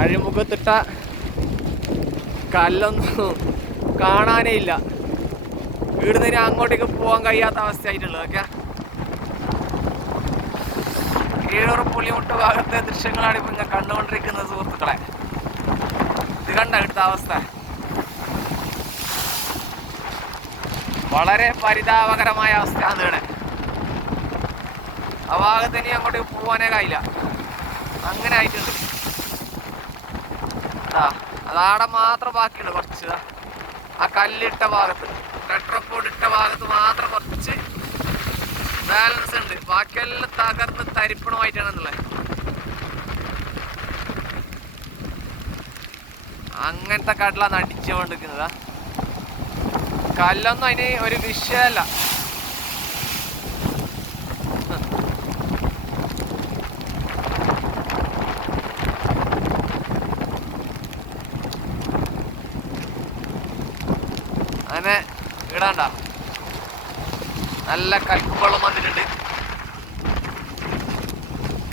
അഴിമുഖത്തിട്ട കല്ലൊന്നും കാണാനേ ഇല്ല. ഇവിടുന്ന് ഇനി അങ്ങോട്ടേക്ക് പോകാൻ കഴിയാത്ത അവസ്ഥയായിട്ടുള്ളത്. ഓക്കെ? കീഴൂർ പുളിമുട്ട് ഭാഗത്തെ ദൃശ്യങ്ങളാണ് ഇപ്പൊ ഞാൻ കണ്ടുകൊണ്ടിരിക്കുന്നത് സുഹൃത്തുക്കളെ. ഇത് കണ്ട ഇവിടുത്തെ അവസ്ഥ. വളരെ പരിതാപകരമായ അവസ്ഥയാണ് ഇവിടെ ആ ഭാഗത്ത് ഇനി അങ്ങോട്ടേക്ക് പോകാനേ കഴിയില്ല. അങ്ങനെ ആയിട്ടുണ്ട്. അതാടെ മാത്രം ബാക്കിയുണ്ട് കുറച്ച്. ആ കല്ലിട്ട ഭാഗത്ത്. കട്ടറപ്പോട് ഇട്ട ഭാഗത്ത് മാത്രം കുറച്ച് ബാലൻസ് ഉണ്ട്. ബാക്കിയെല്ലാം തകർന്ന് തരിപ്പണമായിട്ടാണെന്നുള്ളത്. അങ്ങനത്തെ കടലാണ് അടിച്ചുകൊണ്ടിരിക്കുന്നത് കല്ലൊന്നും അതിന് ഒരു വിഷയമല്ല. അങ്ങനെ ഇടാണ്ട നല്ല കൽക്കും വെള്ളം വന്നിട്ടുണ്ട്.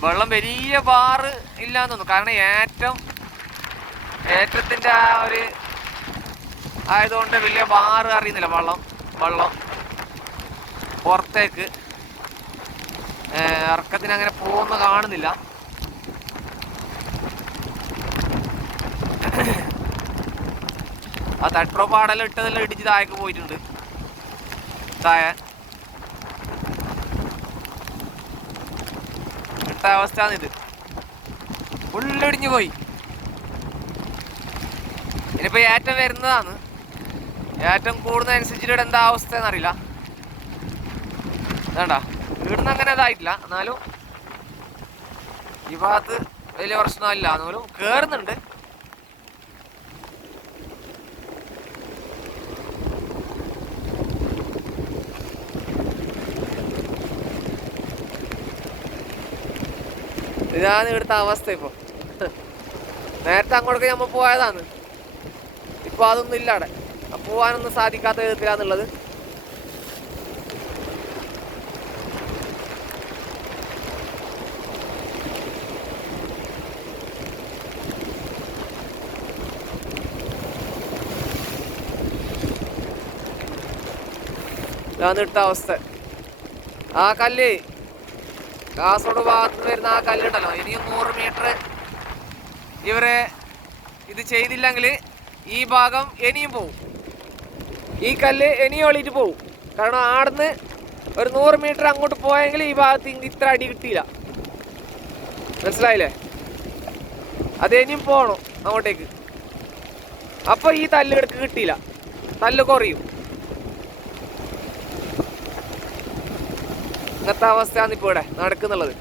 വെള്ളം വലിയ ബാറ് ഇല്ലാന്ന് കാരണം ഏറ്റം ഏറ്റത്തിന്റെ ആ ഒരു ആയതുകൊണ്ട് വലിയ ബാറ് അറിയുന്നില്ല വെള്ളം വെള്ളം പുറത്തേക്ക്. ഇറക്കത്തിന് അങ്ങനെ പോകുന്ന കാണുന്നില്ല. ആ തട്ടോ പാടെല്ലാം ഇട്ടതെല്ലാം ഇടിച്ച് താഴേക്ക് പോയിട്ടുണ്ട്. താഴെ ഇട്ട അവസ്ഥയാണിത്. ഫുള്ളിടിഞ്ഞു പോയി. ഇനിയിപ്പോ ഏറ്റം വരുന്നതാണ്. ഏറ്റം കൂടുന്നതനുസരിച്ചിട്ട് എന്താ അവസ്ഥ എന്നറിയില്ല വേണ്ട ഇവിടുന്ന് അങ്ങനെ ഇതായിട്ടില്ല. എന്നാലും ഈ ഭാഗത്ത് വലിയ പ്രശ്നമില്ല. എന്നാലും കേറുന്നുണ്ട്. ഇതാണ് ഇവിടുത്തെ അവസ്ഥ ഇപ്പൊ. നേരത്തെ അങ്ങോട്ടൊക്കെ നമ്മൾ പോയതാണ്. ഇപ്പൊ അതൊന്നും ഇല്ല അവിടെ. പോകാനൊന്നും സാധിക്കാത്ത വിധത്തിലാന്നുള്ളത് ഇതാണ് ഇട്ട അവസ്ഥ. ആ കല്ല്. കാസർഗോഡ് ഭാഗത്ത് വരുന്ന ആ കല്ലുണ്ടല്ലോ. ഇനിയും നൂറ് മീറ്റർ ഇവരെ ഇത് ചെയ്തില്ലെങ്കിൽ ഈ ഭാഗം ഇനിയും പോവും. ഈ കല്ല് ഇനിയും ഒളിയിട്ട് പോവും. കാരണം ആടുന്ന് ഒരു നൂറ് മീറ്റർ അങ്ങോട്ട് പോയെങ്കിൽ ഈ ഭാഗത്ത് ഇത്ര അടി കിട്ടിയില്ല. മനസ്സിലായില്ലേ? അത് ഇനിയും പോകണം അങ്ങോട്ടേക്ക്. അപ്പോൾ ഈ തല്ല് കിട്ടിയില്ല. തല്ല് കുറയും. ഇങ്ങനത്തെ അവസ്ഥയാണ് ഇപ്പോൾ ഇവിടെ നടക്കുന്നുള്ളത്.